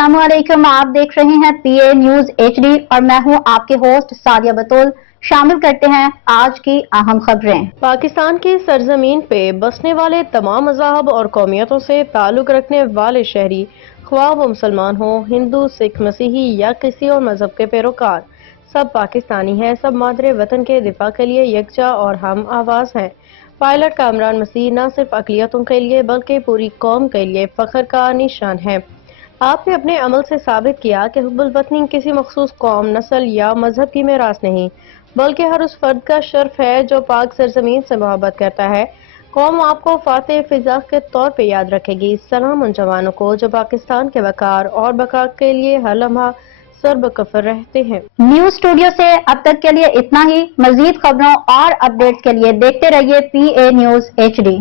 अस्सलाम वालेकुम। आप देख रहे हैं PA न्यूज HD और मैं हूं आपके होस्ट सादिया बतूल। शामिल करते हैं आज की अहम खबरें। पाकिस्तान की सरजमीन पे बसने वाले तमाम मज़ाहब और कौमियतों से ताल्लुक़ रखने वाले शहरी, ख्वाह वो मुसलमान हो, हिंदू, सिख, मसीही या किसी और मजहब के पैरोकार, सब पाकिस्तानी हैं। सब मादरे वतन के दिफा के लिए यकजा और हम आवाज़ हैं। पायलट कामरान मसीह न सिर्फ अक़लियतों के लिए बल्कि पूरी कौम के लिए फ़ख्र का निशान है। आपने अपने अमल से साबित किया कि हुब्बुल वतनी किसी मखसूस कौम, नस्ल या मजहब की मीरास नहीं, बल्कि हर उस फर्द का शर्फ है जो पाक सरजमीन से मोहब्बत करता है। कौम आपको फातेह फिजा के तौर पे याद रखेगी। सलाम उन जवानों को जो पाकिस्तान के वकार और बका के लिए हर लम्हा सरबकफर रहते हैं। न्यूज स्टूडियो से अब तक के लिए इतना ही। मजीद खबरों और अपडेट्स के लिए देखते रहिए PA न्यूज HD।